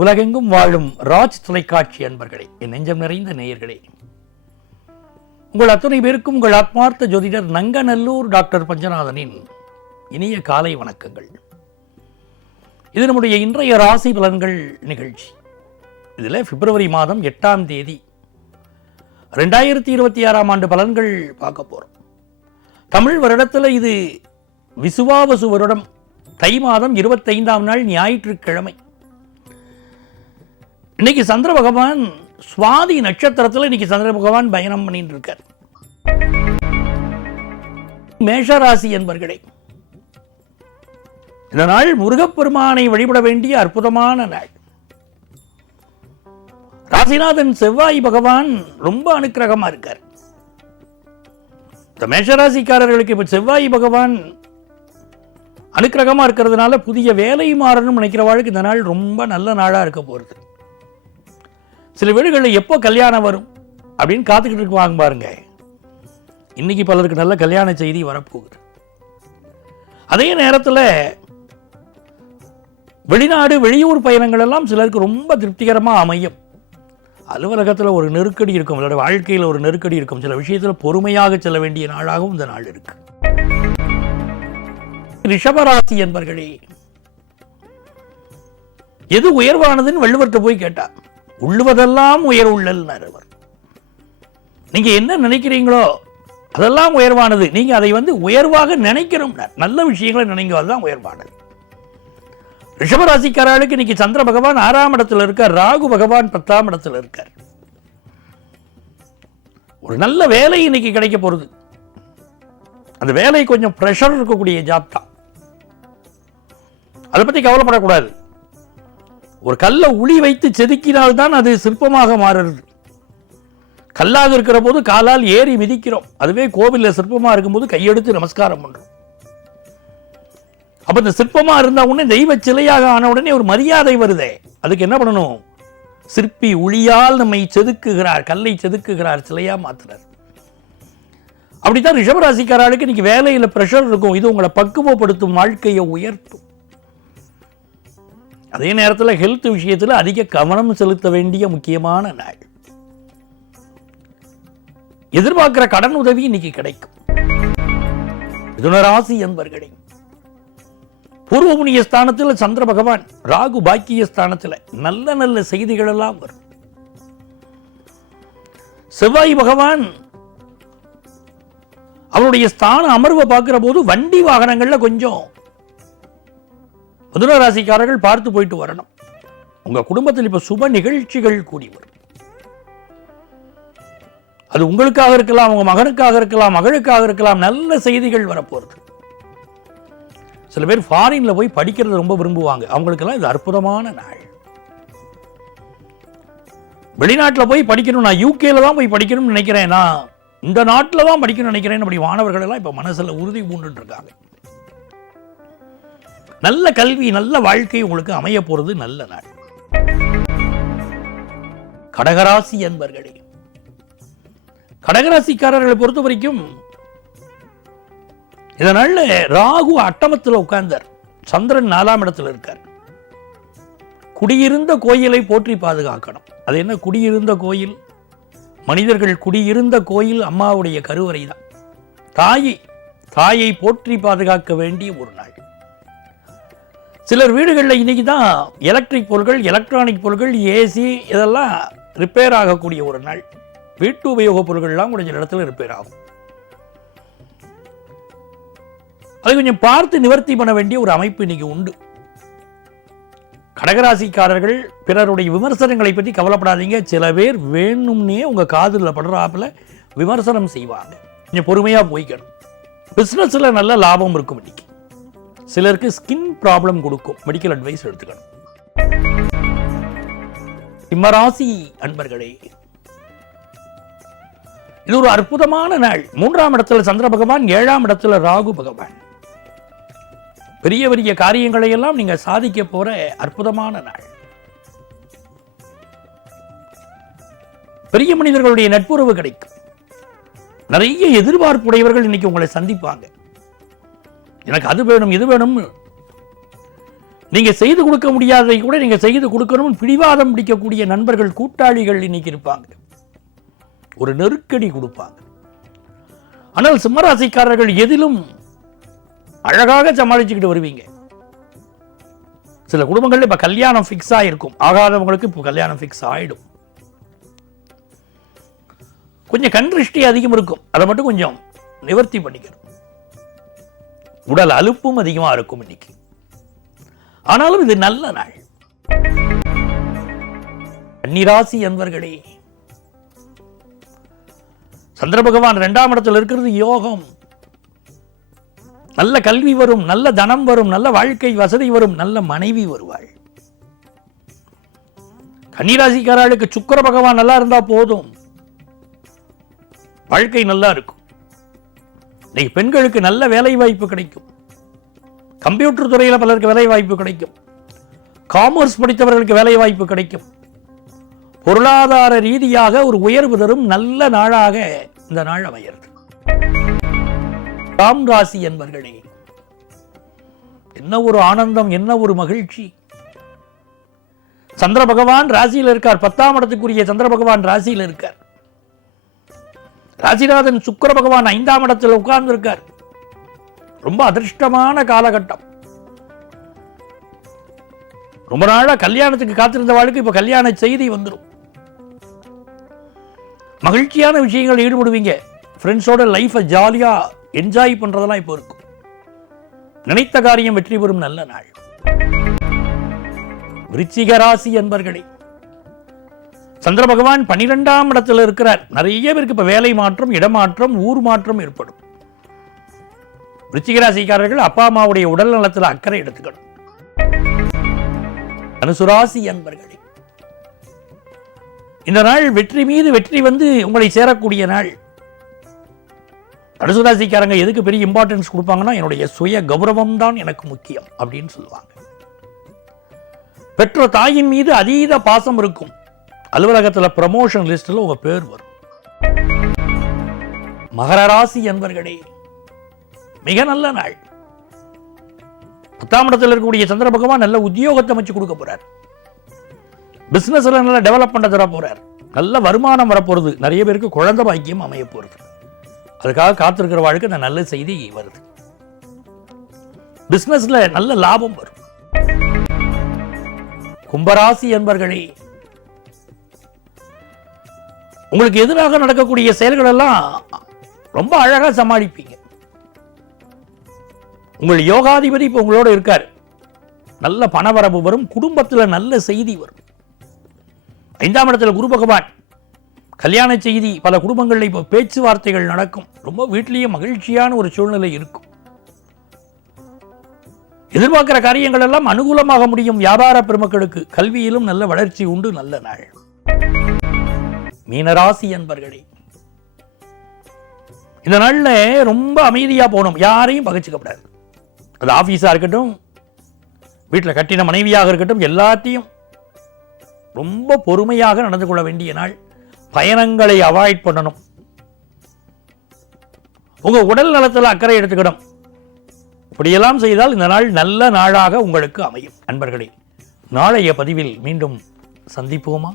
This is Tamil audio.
உலகெங்கும் வாழும் ராஜ் தொலைக்காட்சி அன்பர்களே, என் நெஞ்சம் நிறைந்த நேயர்களே, உங்கள் அத்தனை பேருக்கும் உங்கள் ஆத்மார்த்த ஜோதிடர் நங்கநல்லூர் டாக்டர் பஞ்சநாதனின் இனிய காலை வணக்கங்கள். இது நம்முடைய இன்றைய ராசி பலன்கள் நிகழ்ச்சி. இதில் பிப்ரவரி மாதம் 8ஆம் தேதி 2026ஆம் ஆண்டு பலன்கள் பார்க்க போகிறோம். தமிழ் வருடத்தில் இது விசுவாவசு வருடம், தை மாதம் 25ஆம் நாள் ஞாயிற்றுக்கிழமை. இன்னைக்கு சந்திர பகவான் சுவாதி நட்சத்திரத்தில் இன்னைக்கு சந்திர பகவான் பயணம் பண்ணிட்டு இருக்கார். மேஷராசி என்பர்களே, இந்த நாள் முருகப்பெருமானை வழிபட வேண்டிய அற்புதமான நாள். ராசிநாதன் செவ்வாய் பகவான் ரொம்ப அனுக்கிரகமா இருக்கார். இந்த மேஷராசிக்காரர்களுக்கு இப்ப செவ்வாய் பகவான் அனுக்கிரகமா இருக்கிறதுனால புதிய வேலை மாறணும் நினைக்கிறவாளுக்கு இந்த நாள் ரொம்ப நல்ல நாளா இருக்க போறது. சில வீடுகளில் எப்போ கல்யாணம் வரும் அப்படின்னு காத்துக்கிட்டு இருக்குவாங்க பாருங்க. இன்னைக்கு பலருக்கு நல்ல கல்யாண செய்தி வரப்போகுது. அதே நேரத்தில் வெளிநாடு வெளியூர் பயணங்கள் எல்லாம் சிலருக்கு ரொம்ப திருப்திகரமாக அமையும். அலுவலகத்தில் ஒரு நெருக்கடி இருக்கும், அவங்களோட வாழ்க்கையில் ஒரு நெருக்கடி இருக்கும். சில விஷயத்தில் பொறுமையாக செல்ல வேண்டிய நாளாகவும் இந்த நாள் இருக்கு. ரிஷபராசி என்பர்களே, எது உயர்வானதுன்னு வள்ளுவர்கிட்ட போய் கேட்டா, உள்ளுவதெல்லாம் உயர்வுள்ளல். நீங்க என்ன நினைக்கிறீங்களோ அதெல்லாம் உயர்வானது. நீங்க அதை உயர்வாக நினைக்கணும். நல்ல விஷயங்களை நினைங்க, அதுதான் உயர்வானது. ரிஷபராசிக்காரர்களுக்கு இன்னைக்கு சந்திர பகவான் 6ஆம் இடத்துல இருக்கார், ராகு பகவான் 10ஆம் இடத்துல இருக்கார். ஒரு நல்ல வேலை இன்னைக்கு கிடைக்க போறது. அந்த வேலை கொஞ்சம் பிரஷர் இருக்கக்கூடிய ஜாப் தான், அதை பத்தி கவலைப்படக்கூடாது. ஒரு கல்லை உளி வைத்து செதுக்கினால்தான் அது சிற்பமாக மாறுறது. கல்லாக இருக்கிற போது காலால் ஏறி மிதிக்கிறோம், அதுவே கோவிலில் சிற்பமா இருக்கும்போது கையெடுத்து நமஸ்காரம் பண்றோம். அப்ப இந்த சிற்பமா இருந்தா உடனே தெய்வ சிலையாக ஆன உடனே ஒரு மரியாதை வருதே. அதுக்கு என்ன பண்ணணும்? சிற்பி உளியால் நம்மை செதுக்குகிறார், கல்லை செதுக்குகிறார், சிலையா மாத்துறார். அப்படித்தான் ரிஷபராசிக்காரர்களுக்கு இன்னைக்கு வேலையில பிரஷர் இருக்கும். இது உங்களை பக்குவப்படுத்தும், வாழ்க்கையை உயர்த்தும். அதே நேரத்தில் ஹெல்த் விஷயத்தில் அதிக கவனம் செலுத்த வேண்டிய முக்கியமான நாள். எதிர்பார்க்கிற கடன் உதவி இன்னைக்கு கிடைக்கும். மிதுன ராசி என்பர்களே, பூர்வ புண்ணிய ஸ்தானத்தில் சந்திர பகவான், ராகு பாக்கிய ஸ்தானத்தில் நல்ல நல்ல செய்திகள் எல்லாம் வரும். செவ்வாய் பகவான் அவருடைய ஸ்தான அமர்வை பார்க்கிற போது வண்டி வாகனங்கள்ல கொஞ்சம் மிதுன ராசிக்காரர்கள் பார்த்து போயிட்டு வரணும். உங்க குடும்பத்தில் இப்ப சுப நிகழ்ச்சிகள் கூடி வரும். அது உங்களுக்காக இருக்கலாம், உங்க மகனுக்காக இருக்கலாம், மகளுக்காக இருக்கலாம். நல்ல செய்திகள் வரப்போறது. சில பேர் ஃபாரின்ல போய் படிக்கிறது ரொம்ப விரும்புவாங்க. அவங்களுக்கெல்லாம் இது அற்புதமான நாள். வெளிநாட்டில் போய் படிக்கணும், நான் யூகேல தான் போய் படிக்கணும்னு நினைக்கிறேன், நான் இந்த நாட்டில் தான் படிக்கணும்னு நினைக்கிறேன். அப்படி மாணவர்கள் எல்லாம் இப்ப மனசுல உறுதி பூண்டுட்டு இருக்காங்க. நல்ல கல்வி, நல்ல வாழ்க்கை உங்களுக்கு அமைய போறது நல்ல நாள். கடகராசி என்பர்களே, கடகராசிக்காரர்களை பொறுத்த வரைக்கும் இதனால ராகு அட்டமத்தில் உட்கார்ந்தார், சந்திரன் 4ஆம் இடத்துல இருக்கார். குடியிருந்த கோயிலை போற்றி பாதுகாக்கணும். அது என்ன குடியிருந்த கோயில்? மனிதர்கள் குடியிருந்த கோயில் அம்மாவுடைய கருவறை தான். தாயை போற்றி பாதுகாக்க வேண்டிய ஒரு நாள். சிலர் வீடுகளில் இன்னைக்கு தான் எலக்ட்ரிக் பொருட்கள், எலக்ட்ரானிக் பொருட்கள், ஏசி இதெல்லாம் ரிப்பேர் ஆகக்கூடிய ஒரு நாள். வீட்டு உபயோக பொருட்கள்லாம் கொஞ்சம் இடத்துல ரிப்பேர் ஆகும். அதை கொஞ்சம் பார்த்து நிவர்த்தி பண்ண வேண்டிய ஒரு அமைப்பு இன்னைக்கு உண்டு. கடகராசிக்காரர்கள் பிறருடைய விமர்சனங்களை பற்றி கவலைப்படாதீங்க. சில பேர் வேணும்னே உங்க காதுல படுறாப்புல விமர்சனம் செய்வாங்க. கொஞ்சம் பொறுமையா போய்க்கணும். பிசினஸ்ல நல்ல லாபம் இருக்கும். இன்னைக்கு சிலருக்கு ஸ்கின் ப்ராப்ளம் கொடுக்கும், மெடிக்கல் அட்வைஸ் எடுத்துக்கணும். சிம்மராசி அன்பர்களே, இது ஒரு அற்புதமான நாள். 3ஆம் இடத்துல சந்திர பகவான், 7ஆம் இடத்துல ராகு பகவான். பெரிய பெரிய காரியங்களை எல்லாம் நீங்க சாதிக்க போற அற்புதமான நாள். பெரிய மனிதர்களுடைய நட்புறவு கிடைக்கும். நிறைய எதிர்பார்ப்புடையவர்கள் இன்னைக்கு உங்களை சந்திப்பாங்க. எனக்கு அது வேணும், இது வேணும். நீங்க செய்து கொடுக்க முடியாததை கூட நீங்க செய்து கொடுக்கணும் பிடிவாதம் பிடிக்கக்கூடிய நண்பர்கள், கூட்டாளிகள் இன்னைக்கு இருப்பாங்க. ஒரு நெருக்கடி கொடுப்பாங்க. ஆனால் சிம்மராசிக்காரர்கள் எதிலும் அழகாக சமாளிச்சுக்கிட்டு வருவீங்க. சில குடும்பங்கள்ல இப்ப கல்யாணம் பிக்ஸ் ஆயிருக்கும், ஆகாதவங்களுக்கு இப்போ கல்யாணம் பிக்ஸ் ஆயிடும். கொஞ்சம் கண் திருஷ்டி அதிகம் இருக்கும், அதை மட்டும் கொஞ்சம் நிவர்த்தி பண்ணிக்கணும். உடல் அலுப்பும் அதிகமா இருக்கும் இன்னைக்கு. ஆனாலும் இது நல்ல நாள். கன்னிராசி அன்பர்களே, சந்திர பகவான் 2ஆம் இடத்தில் இருக்கிறது யோகம். நல்ல கல்வி வரும், நல்ல தனம் வரும், நல்ல வாழ்க்கை வசதி வரும், நல்ல மனைவி வருவாள். கன்னிராசிக்காரர்களுக்கு சுக்கிர பகவான் நல்லா இருந்தா போதும், வாழ்க்கை நல்லா இருக்கும். இன்னைக்கு பெண்களுக்கு நல்ல வேலை வாய்ப்பு கிடைக்கும். கம்ப்யூட்டர் துறையில் பலருக்கு வேலை வாய்ப்பு கிடைக்கும். காமர்ஸ் படித்தவர்களுக்கு வேலை வாய்ப்பு கிடைக்கும். பொருளாதார ரீதியாக ஒரு உயர்வு தரும் நல்ல நாளாக இந்த நாள் அமைகிறது. ராம் ராசி என்பர்களே, என்ன ஒரு ஆனந்தம், என்ன ஒரு மகிழ்ச்சி. சந்திர பகவான் ராசியில் இருக்கார். 10ஆம் இடத்துக்குரிய சந்திர பகவான் ராசியில் இருக்கார். ராசிநாதன் சுக்கிர பகவான் 5ஆம் இடத்தில் உட்கார்ந்து இருக்கார். ரொம்ப அதிர்ஷ்டமான காலகட்டம். ரொம்ப நாளா கல்யாணத்துக்கு காத்திருந்த வாழ்க்கை இப்ப கல்யாண செய்தி வந்துடும். மகிழ்ச்சியான விஷயங்கள் ஈடுபடுவீங்க. ஃப்ரெண்ட்ஸோட லைஃபை ஜாலியா என்ஜாய் பண்றதெல்லாம் இப்போ இருக்கும். நினைத்த காரியம் வெற்றி பெறும் நல்ல நாள். விருச்சிக ராசி என்பர்களே, சந்திர பகவான் 12ஆம் இடத்தில் இருக்கிறார். நிறைய பேருக்கு இப்ப வேலை மாற்றம், இடமாற்றம், ஊர் மாற்றம் ஏற்படும். விருச்சிக ராசிக்காரர்கள் அப்பா அம்மாவுடைய உடல் நலத்தில் அக்கறை எடுத்துக்கணும். தனுசு ராசி என்பர்களே, இந்த நாள் வெற்றி மீது வெற்றி வந்து உங்களை சேரக்கூடிய நாள். தனுசு ராசிக்காரங்க எதுக்கு பெரிய இம்பார்ட்டன்ஸ் கொடுப்பாங்கன்னா, என்னுடைய சுய கௌரவம் தான் எனக்கு முக்கியம் அப்படின்னு சொல்லுவாங்க. பெற்ற தாயின் மீது அதீத பாசம் இருக்கும். அலுவலகத்தில் ப்ரமோஷன் லிஸ்டில் உங்க பேர் வரும். மகர ராசி என்பர்களே, மிக நல்ல நாள். 10ஆம் இடத்தில் இருக்கக்கூடிய சந்திர பகவான் நல்ல உத்தியோகத்தை அமைச்சு கொடுக்க போறார். பிசினஸ்ல நல்ல டெவலப்மெண்ட் தர போறார். நல்ல வருமானம் வரப்போறது. நிறைய பேருக்கு குழந்தை பாக்கியம் அமைய போறது. அதுக்காக காத்திருக்கிற வாழ்க்கை இந்த நல்ல செய்தி வருது. பிசினஸ்ல நல்ல லாபம் வரும். கும்பராசி என்பர்களே, உங்களுக்கு எதிராக நடக்கக்கூடிய செயல்கள் எல்லாம் ரொம்ப அழகா சமாளிப்பீங்க. உங்கள் யோகாதிபதி இப்ப உங்களோட இருக்கார். நல்ல பணவரவு வரும். குடும்பத்தில் நல்ல செய்தி வரும். 5ஆம் இடத்துல குரு பகவான், கல்யாண செய்தி பல குடும்பங்களில் இப்போ பேச்சுவார்த்தைகள் நடக்கும். ரொம்ப வீட்டிலேயே மகிழ்ச்சியான ஒரு சூழ்நிலை இருக்கும். எதிர்பார்க்கிற காரியங்கள் எல்லாம் அனுகூலமாக முடியும். வியாபார பெருமக்களுக்கு கல்வியிலும் நல்ல வளர்ச்சி உண்டு. நல்ல நாள். மீனராசி என்பர்களே, இந்த நாள்ல ரொம்ப அமைதியா போகணும். யாரையும் பகைச்சுக்கப்படாது. அது ஆபீஸா இருக்கட்டும், வீட்டில் கட்டின மனைவியாக இருக்கட்டும், எல்லாத்தையும் ரொம்ப பொறுமையாக நடந்து கொள்ள வேண்டிய நாள். பயணங்களை அவாய்ட் பண்ணணும். உங்க உடல் நலத்தில் அக்கறை எடுத்துக்கணும். இப்படியெல்லாம் செய்தால் இந்த நாள் நல்ல நாளாக உங்களுக்கு அமையும். அன்பர்களே, நாளைய பதிவில் மீண்டும் சந்திப்போமா?